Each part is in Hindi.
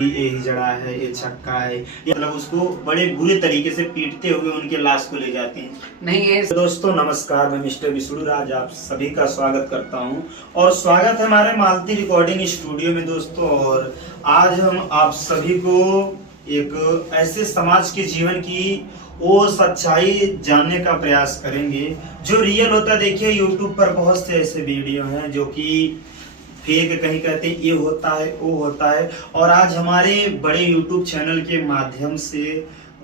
ये हिजड़ा है, ये छक्का है, ये मतलब उसको बड़े बुरे तरीके से पीटते हुए उनके लाश को ले जाते हैं। नहीं ये दोस्तों नमस्कार, मैं मिस्टर विष्णु राज आप सभी का स्वागत करता हूं और स्वागत है हमारे मालती रिकॉर्डिंग स्टूडियो में दोस्तों। और आज हम आप सभी को एक ऐसे समाज के जीवन की वो सच्चाई जानने का प्रयास करेंगे जो रियल होता है। देखिए यूट्यूब पर बहुत से ऐसे वीडियो हैं जो कि फेक, कहीं कहते हैं ये होता है वो होता है। और आज हमारे बड़े यूट्यूब चैनल के माध्यम से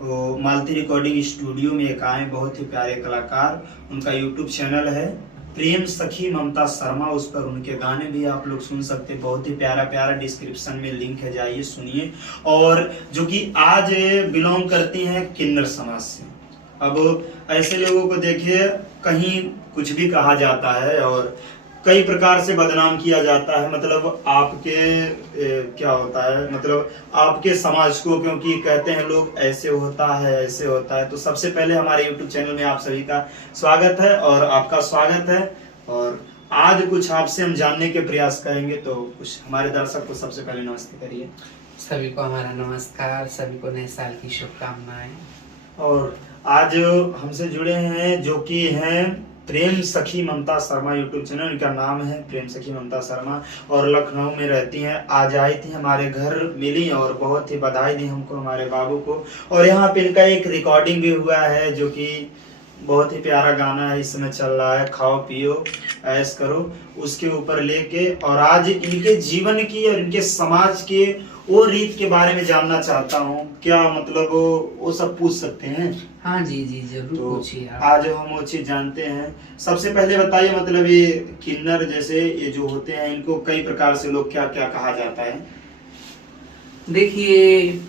मालती रिकॉर्डिंग स्टूडियो में एक आए बहुत ही प्यारे कलाकार। उनका यूट्यूब चैनल है प्रेम सखी ममता शर्मा, उस पर उनके गाने भी आप लोग सुन सकते हैं। बहुत ही प्यारा प्यारा, डिस्क्रिप्शन में लिंक है, जाइए सुनिए। और जो कि आज बिलोंग करती हैं किन्नर समाज से। अब ऐसे लोगों को देखिए कहीं कुछ भी कहा जाता है और कई प्रकार से बदनाम किया जाता है। मतलब आपके क्या होता है, मतलब आपके समाज को, क्योंकि कहते हैं लोग ऐसे होता है ऐसे होता है। तो सबसे पहले हमारे YouTube चैनल में आप सभी का स्वागत है और आपका स्वागत है। और आज कुछ आपसे हम जानने के प्रयास करेंगे, तो कुछ हमारे दर्शक को सबसे पहले नमस्ते करिए। सभी को हमारा नमस्कार, सभी को नए साल की शुभकामनाएं। और आज हमसे जुड़े हैं जो कि हैं प्रेम सखी ममता शर्मा, यूट्यूब चैनल इनका नाम है प्रेम सखी ममता शर्मा, और लखनऊ में रहती हैं। आज आई थी हमारे घर, मिली और बहुत ही बधाई दी हमको, हमारे बाबू को। और यहाँ पे इनका एक रिकॉर्डिंग भी हुआ है जो कि बहुत ही प्यारा गाना है, इस समय चल रहा है, खाओ पियो ऐश करो, उसके ऊपर लेके। और आज इनके जीवन की और इनके समाज के वो रीत के बारे में जानना चाहता हूँ। क्या मतलब वो सब पूछ सकते हैं? हाँ जी जी जरूर तो पूछिए आप। आज हम वो चीज जानते हैं। सबसे पहले बताइए, मतलब ये किन्नर जैसे ये जो होते हैं, इनको कई प्रकार से लोग क्या क्या कहा जाता है? देखिए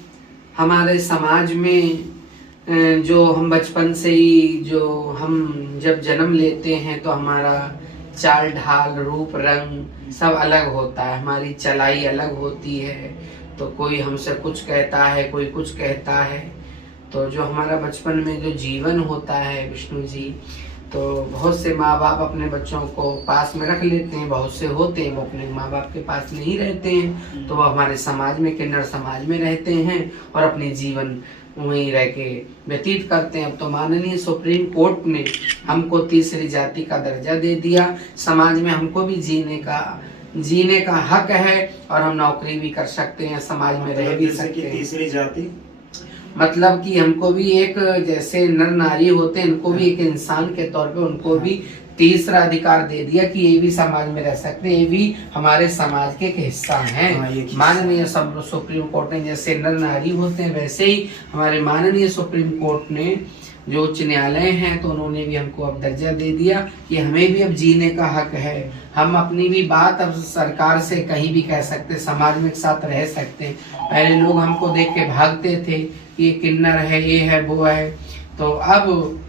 हमारे समाज में जो हम बचपन से ही जो हम जब जन्म लेते हैं तो हमारा चाल ढाल रूप रंग सब अलग होता है, हमारी चलाई अलग होती है। तो कोई हमसे कुछ कहता है, कोई कुछ कहता है। तो जो हमारा बचपन में जो जीवन होता है विष्णु जी, तो बहुत से माँ बाप अपने बच्चों को पास में रख लेते हैं, बहुत से होते हैं वो अपने माँ बाप के पास नहीं रहते हैं, तो वो हमारे समाज में, किन्नर समाज में रहते हैं और अपने जीवन वहीं रह के व्यतीत करते हैं। अब तो माननीय सुप्रीम कोर्ट ने हमको तीसरी जाति का दर्जा दे दिया, समाज में हमको भी जीने का हक है और हम नौकरी भी कर सकते हैं, समाज में रह भी सकते हैं। तीसरी जाति मतलब कि हमको भी एक, जैसे नर नारी होते हैं, इनको भी एक इंसान के तौर पे उनको भी तीसरा अधिकार दे दिया कि ये भी समाज में रह सकते हैं, ये भी हमारे समाज के एक हिस्सा हैं। माननीय सुप्रीम कोर्ट ने, जैसे नर नारी होते हैं वैसे ही हमारे माननीय सुप्रीम कोर्ट ने जो उच्च न्यायालय हैं, तो उन्होंने भी हमको अब दर्जा दे दिया कि हमें भी अब जीने का हक है। हम अपनी भी बात अब सरकार से कहीं भी कह सकते, समाज में एक साथ रह सकते हैं। पहले लोग हमको देख के भागते थे कि ये किन्नर है, ये है, वो है, तो अब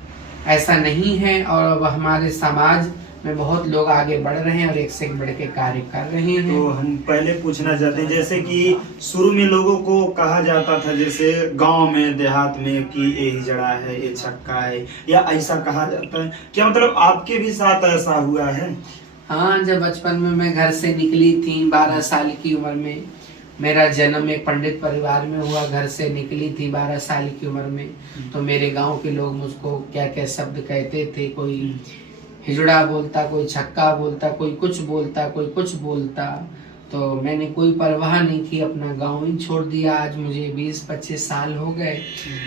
ऐसा नहीं है। और अब हमारे समाज में बहुत लोग आगे बढ़ रहे हैं और एक से एक बढ़ के कार्य कर रहे हैं। तो हम पहले पूछना चाहते हैं, जैसे कि शुरू में लोगों को कहा जाता था, जैसे गांव में देहात में, कि ये हिजड़ा है, ये छक्का है, या ऐसा कहा जाता है। क्या मतलब आपके भी साथ ऐसा हुआ है? हाँ, जब बचपन में मैं घर से निकली थी 12 साल की उम्र में, मेरा जन्म एक पंडित परिवार में हुआ, घर से निकली थी 12 साल की उम्र में। तो मेरे गांव के लोग मुझको क्या क्या शब्द कहते थे, कोई हिजड़ा बोलता, कोई छक्का बोलता, कोई कुछ बोलता, कोई कुछ बोलता। तो मैंने कोई परवाह नहीं की, अपना गांव ही छोड़ दिया। आज मुझे 20-25 साल हो गए,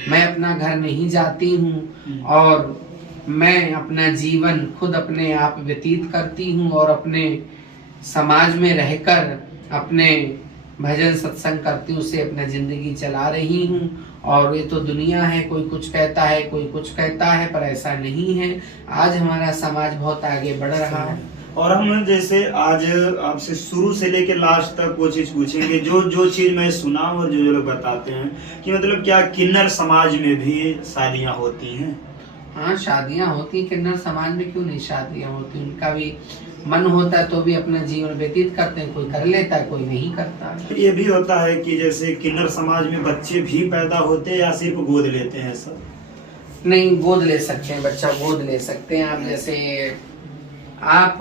मैं अपना घर नहीं जाती हूँ और मैं अपना जीवन खुद अपने आप व्यतीत करती हूँ और अपने समाज में रहकर अपने भजन सत्संग करती हूँ, उससे अपना जिंदगी चला रही हूँ। और ये तो दुनिया है, कोई कुछ कहता है, कोई कुछ कहता है, पर ऐसा नहीं है। आज हमारा समाज बहुत आगे बढ़ रहा है। और हम जैसे आज आपसे शुरू से लेकर लास्ट तक वो चीज पूछेंगे जो चीज मैं सुना और जो लोग बताते हैं कि मतलब क्या किन्नर समाज में भी शादियां होती हैं? हाँ, शादियां होती, किन्नर समाज में क्यों नहीं शादियां होती, उनका भी मन होता है तो भी अपना जीवन व्यतीत करते हैं, कोई कर लेता है, कोई नहीं करता। ये भी होता है कि जैसे किन्नर समाज में बच्चे भी पैदा होते हैं या सिर्फ गोद लेते हैं? सब नहीं, गोद ले सकते हैं, बच्चा गोद ले सकते हैं आप। जैसे आप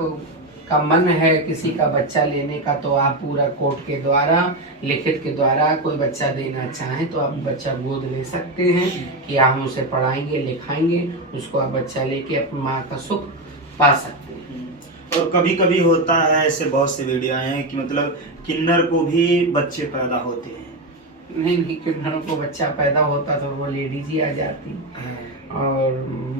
का मन है किसी का बच्चा लेने का, तो आप पूरा कोर्ट के द्वारा, लिखित के द्वारा कोई बच्चा देना चाहें तो आप बच्चा गोद ले सकते हैं कि हम उसे पढ़ाएंगे लिखाएंगे, उसको आप बच्चा लेके अपनी माँ का सुख पा सकते हैं। और कभी कभी होता है ऐसे बहुत से वीडियो आए हैं कि मतलब किन्नर को भी बच्चे पैदा होते हैं। नहीं, किन्नरों को बच्चा पैदा होता तो वो लेडीज ही आ जाती, और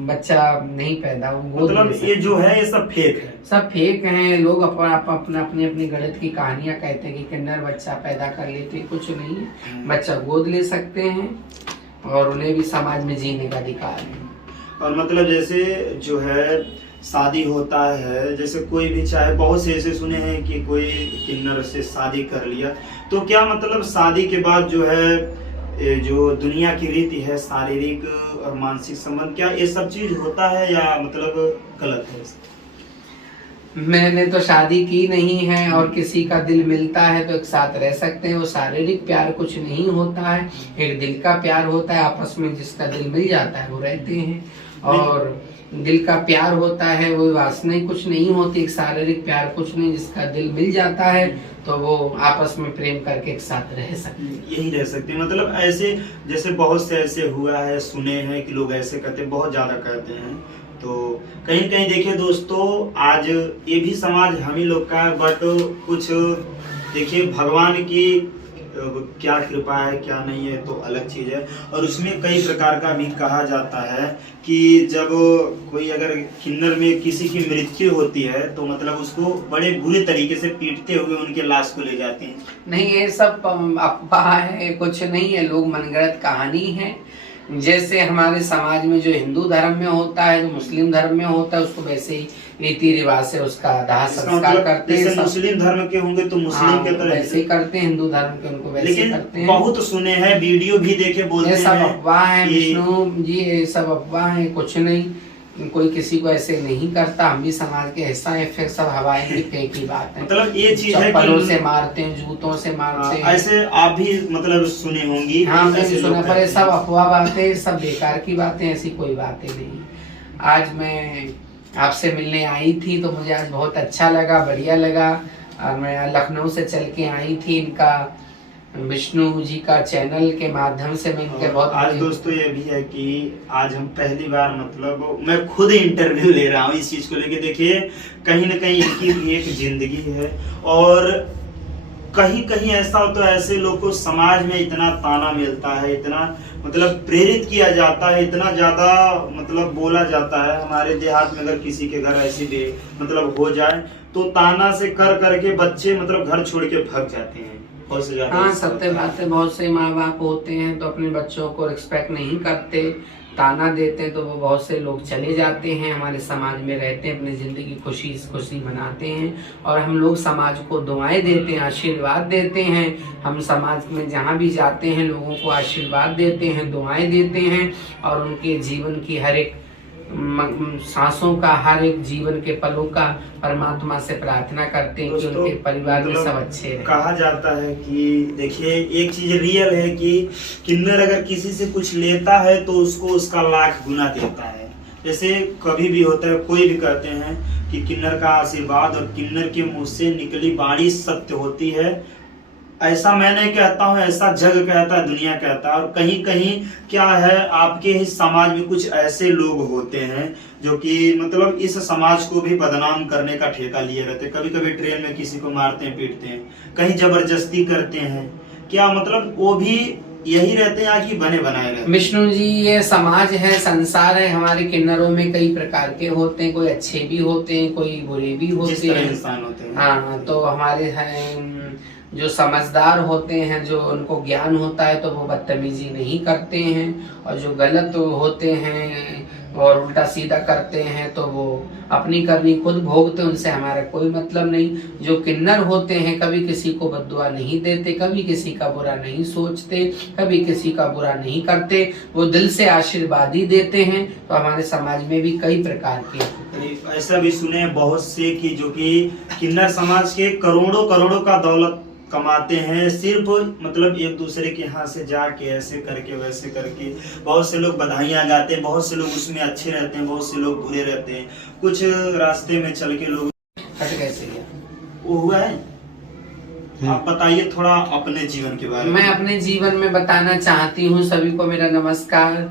बच्चा नहीं पैदा, वो मतलब ये जो है ये सब फेक है। सब फेक हैं। लोग अपनी अपनी गलत की कहानियां कहते हैं कि किन्नर बच्चा पैदा कर लेते, कुछ नहीं है। बच्चा गोद ले सकते हैं और उन्हें भी समाज में जीने का अधिकार है। और मतलब जैसे जो है शादी होता है, जैसे कोई भी चाहे, बहुत से ऐसे सुने हैं कि कोई किन्नर से शादी कर लिया, तो क्या मतलब शादी के बाद जो है जो दुनिया की रीति है शारीरिक और मानसिक संबंध, क्या ये सब चीज होता है या मतलब गलत है? मैंने तो शादी की नहीं है, और किसी का दिल मिलता है तो एक साथ रह सकते हैं। वो शारीरिक प्यार कुछ नहीं होता है, एक दिल का प्यार होता है। आपस में जिसका दिल मिल जाता है वो रहते हैं, और दिल का प्यार होता है, वो वासनाएं कुछ नहीं होती। एक शारीरिक प्यार कुछ नहीं, जिसका दिल मिल जाता है तो वो आपस में प्रेम करके एक साथ रह सकते हैं। यही रह सकते हैं। मतलब ऐसे जैसे बहुत से ऐसे हुआ है, सुने हैं कि लोग ऐसे कहते हैं, बहुत ज्यादा कहते हैं। तो कहीं कहीं देखिए दोस्तों, आज ये भी समाज हम ही लोग का है, बट कुछ देखिए भगवान की क्या कृपा है क्या नहीं है तो अलग चीज है। और उसमें कई प्रकार का भी कहा जाता है कि जब कोई अगर किन्नर में किसी की मृत्यु होती है तो मतलब उसको बड़े बुरे तरीके से पीटते हुए उनके लाश को ले जाते हैं। नहीं, ये सब अफवाह है, कुछ नहीं है, लोग मनगढ़ंत कहानी है। जैसे हमारे समाज में जो हिंदू धर्म में होता है, जो मुस्लिम धर्म में होता है, उसको वैसे ही रीति रिवाज से उसका दाह संस्कार करते हैं। मुस्लिम धर्म के होंगे तो मुस्लिम के तरह वैसे ही करते हैं, हिंदू धर्म के उनको वैसे करते हैं। बहुत सुने हैं, वीडियो भी देखे, बोलते हैं ये सब अफवाह है विष्णु जी, ये सब अफवाह है, कुछ नहीं, कोई किसी को ऐसे नहीं करता। हम भी समाज के हिस्सा है, फिर सब हवाई में फेक की बात है। मतलब ये चीज है चप्पलों से मारते हैं, जूतों से मारते हैं, ऐसे आप भी मतलब सुने होंगी। हाँ, मैंने सुना, पर ये सब अफवाह बातें, सब बेकार की बातें, ऐसी कोई बातें नहीं। आज मैं आपसे मिलने आई थी तो मुझे आज बहुत अच्छा लगा, बढ़िया लगा। और मैं लखनऊ से चल के आई थी, इनका विष्णु जी का चैनल के माध्यम से मैं इनके बहुत आज दोस्तों ये भी है कि आज हम पहली बार मतलब मैं खुद इंटरव्यू ले रहा हूँ इस चीज को लेके। देखिए कहीं ना कहीं इनकी भी एक जिंदगी है, और कहीं कहीं ऐसा होता है, ऐसे लोग को समाज में इतना ताना मिलता है, इतना मतलब प्रेरित किया जाता है, इतना ज्यादा मतलब बोला जाता है। हमारे देहात में अगर किसी के घर ऐसी मतलब हो जाए तो ताना से कर करके बच्चे मतलब घर छोड़ के भाग जाते हैं। हाँ, सत्य बात है। बहुत से माँ बाप होते हैं तो अपने बच्चों को रिस्पेक्ट नहीं करते, ताना देते हैं, तो वो बहुत से लोग चले जाते हैं, हमारे समाज में रहते हैं, अपनी जिंदगी खुशी मनाते हैं। और हम लोग समाज को दुआएं देते हैं, आशीर्वाद देते हैं। हम समाज में जहाँ भी जाते हैं लोगों को आशीर्वाद देते हैं, दुआएं देते हैं, और उनके जीवन की हर एक सांसों का, हर एक जीवन के पलों का परमात्मा से प्रार्थना करते हैं कि उनके परिवार में सब अच्छे रहे। कहा जाता है कि देखिए एक चीज रियल है कि किन्नर अगर किसी से कुछ लेता है तो उसको उसका लाख गुना देता है। जैसे कभी भी होता है, कोई भी कहते हैं कि किन्नर का आशीर्वाद और किन्नर के मुंह से निकली बाणी सत्य होती है। ऐसा मैं नहीं कहता हूँ, ऐसा जग कहता है, दुनिया कहता है। और कहीं कहीं क्या है, आपके ही समाज में कुछ ऐसे लोग होते हैं जो कि मतलब इस समाज को भी बदनाम करने का ठेका लिए रहते हैं। कभी कभी ट्रेन में किसी को मारते हैं, पीटते हैं, कहीं जबरदस्ती करते हैं। क्या मतलब वो भी यही रहते हैं कि बने बनाए रहते हैं? विष्णु जी, ये समाज है, संसार है। हमारे किन्नरों में कई प्रकार के होते हैं, कोई अच्छे भी होते हैं, कोई बुरे भी होते हैं, इंसान होते हैं। हाँ, तो हमारे जो समझदार होते हैं, जो उनको ज्ञान होता है, तो वो बदतमीजी नहीं करते हैं। और जो गलत होते हैं और उल्टा सीधा करते हैं तो वो अपनी करनी खुद भोगते, उनसे हमारा कोई मतलब नहीं। जो किन्नर होते हैं कभी किसी को बद्दुआ नहीं देते, कभी किसी का बुरा नहीं सोचते, कभी किसी का बुरा नहीं करते, वो दिल से आशीर्वाद ही देते हैं। तो हमारे समाज में भी कई प्रकार के ऐसा भी सुने बहुत से कि जो कि किन्नर समाज के करोड़ों करोड़ों का दौलत कमाते हैं, सिर्फ मतलब एक दूसरे के यहाँ से जाके ऐसे करके वैसे करके। बहुत से लोग बधाइयाँ गाते हैं, बहुत से लोग उसमें अच्छे रहते हैं, बहुत से लोग बुरे रहते हैं। कुछ रास्ते में चल के लोग हट गए थे। आपको हुआ है? आप बताइए थोड़ा अपने जीवन के बारे में। मैं अपने जीवन में बताना चाहती हूँ सभी को मेरा नमस्कार।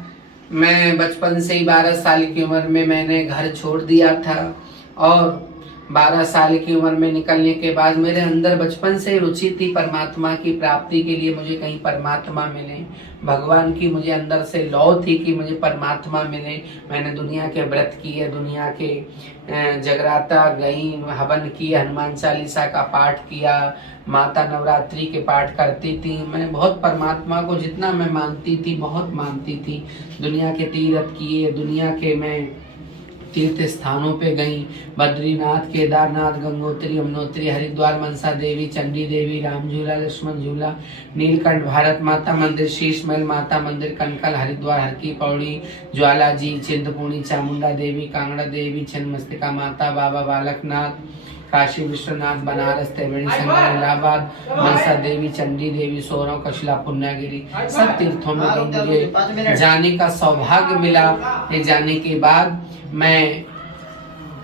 मैं बचपन से ही 12 साल की उम्र में मैंने घर छोड़ दिया था और 12 साल की उम्र में निकलने के बाद मेरे अंदर बचपन से रुचि थी परमात्मा की प्राप्ति के लिए, मुझे कहीं परमात्मा मिले, भगवान की मुझे अंदर से लौ थी कि मुझे परमात्मा मिले। मैंने दुनिया के व्रत किए, दुनिया के जगराता गई, हवन किए, हनुमान चालीसा का पाठ किया, माता नवरात्रि के पाठ करती थी। मैंने बहुत परमात्मा को जितना मैं मानती थी बहुत मानती थी। दुनिया के तीर्थ किए, दुनिया के मैं तीर्थ स्थानों पे गई, बद्रीनाथ, केदारनाथ, गंगोत्री, यमुनोत्री, हरिद्वार, मनसा देवी, चंडी देवी, राम झूला, लक्ष्मण झूला, नीलकंठ, भारत माता मंदिर, शीश महल माता मंदिर, कनकल, हरिद्वार, हर की पौड़ी, ज्वाला जी, चिंतपूर्णी, चामुंडा देवी, कांगड़ा देवी, छिन्नमस्तिका माता, बाबा बालकनाथ, काशी विश्वनाथ, बनारस, त्रिवेणी संगम, इलाहाबाद, मनसा देवी, चंडी देवी, सोरव, कशिला, पुण्यागिरी, सब तीर्थों में मुझे जाने का सौभाग्य मिला। ये जाने के बाद मैं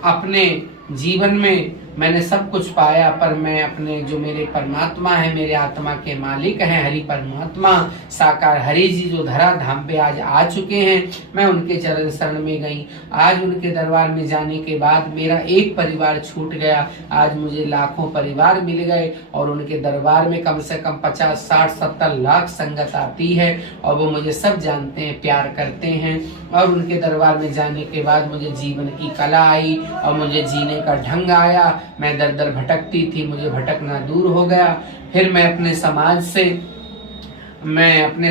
अपने जीवन में मैंने सब कुछ पाया, पर मैं अपने जो मेरे परमात्मा है, मेरे आत्मा के मालिक हैं, हरि परमात्मा साकार हरि जी जो धरा धाम पे आज आ चुके हैं, मैं उनके चरण शरण में गई। आज उनके दरबार में जाने के बाद मेरा एक परिवार छूट गया, आज मुझे लाखों परिवार मिल गए और उनके दरबार में कम से कम 50, 60, 70 लाख संगत आती है और वो मुझे सब जानते हैं, प्यार करते हैं। और उनके दरबार में जाने के बाद मुझे जीवन की कला आई और मुझे जीने का ढंग आया। मैं दर दर भटकती थी, मुझे भटकना दूर हो गया। फिर मैं अपने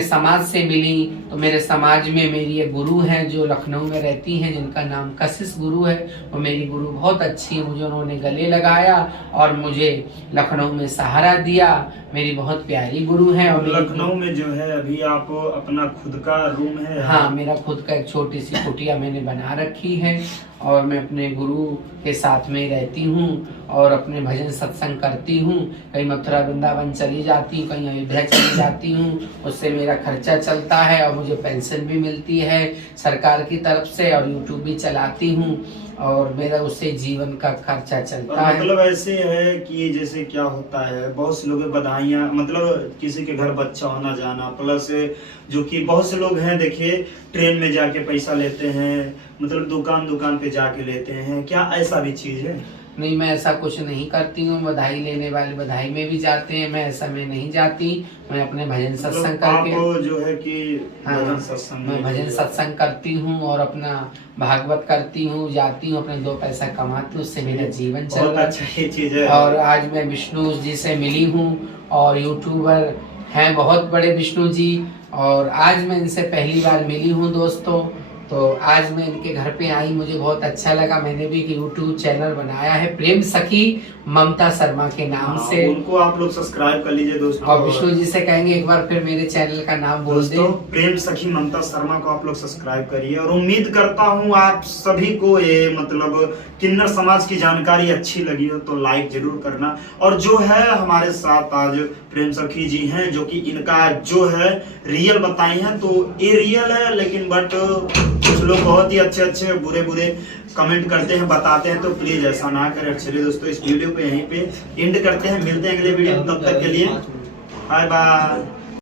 समाज से मिली तो मेरे समाज में मेरी एक गुरु हैं जो लखनऊ में रहती हैं, जिनका नाम कशिश गुरु है। वो मेरी गुरु बहुत अच्छी है, मुझे उन्होंने गले लगाया और मुझे लखनऊ में सहारा दिया। मेरी बहुत प्यारी गुरु हैं। और लखनऊ में जो है अभी आप अपना खुद का रूम है? हाँ, मेरा खुद का एक छोटी सी कुटिया मैंने बना रखी है और मैं अपने गुरु के साथ में रहती हूँ और अपने भजन सत्संग करती हूँ। कहीं मथुरा वृंदावन चली जाती हूँ, कहीं अयोध्या चली जाती हूँ, उससे मेरा खर्चा चलता है और मुझे पेंशन भी मिलती है सरकार की तरफ से और यूट्यूब भी चलाती हूँ और मेरा उससे जीवन का खर्चा चलता है। मतलब ऐसे है कि जैसे क्या होता है, बहुत से लोग बधाइयाँ, मतलब किसी के घर बच्चा होना जाना, प्लस जो कि बहुत से लोग हैं देखिए ट्रेन में जाके पैसा लेते हैं, मतलब दुकान पे जाके लेते हैं, क्या ऐसा भी चीज है? नहीं, मैं ऐसा कुछ नहीं करती हूँ। बधाई लेने वाले बधाई में भी जाते हैं, मैं ऐसा में नहीं जाती। मैं अपने भजन सत्संग करके जो है कि भजन सत्संग, मैं भजन सत्संग करती हूँ और अपना भागवत करती हूँ, जाती हूँ, अपने 2 पैसा कमाती हूँ, उससे मेरा जीवन चल रहा है। अच्छा चीज है। और आज मैं विष्णु जी से मिली हूँ और यूट्यूबर हैं बहुत बड़े विष्णु जी, और आज मैं इनसे पहली बार मिली हूँ दोस्तों। तो आज मैं इनके घर पे आई, मुझे बहुत अच्छा लगा। मैंने भी एक यूट्यूब चैनल बनाया है प्रेम सखी ममता शर्मा के नाम से, उनको आप लोग सब्सक्राइब कर लीजिए दोस्तों। और विष्णु जी से कहेंगे एक बार फिर मेरे चैनल का नाम बोल दो। प्रेम सखी ममता शर्मा को आप लोग सब्सक्राइब करिए और उम्मीद करता हूँ आप सभी को ये मतलब किन्नर समाज की जानकारी अच्छी लगी हो तो लाइक जरूर करना। और जो है हमारे साथ आज प्रेम सखी जी हैं जो कि इनका जो है रियल बताई हैं, तो ये रियल है, लेकिन बट कुछ लोग बहुत ही अच्छे बुरे कमेंट करते हैं, बताते हैं, तो प्लीज ऐसा ना करें। चलिए दोस्तों, इस वीडियो को यहीं पे एंड करते हैं, मिलते हैं अगले वीडियो में, तब तक के लिए बाय बाय।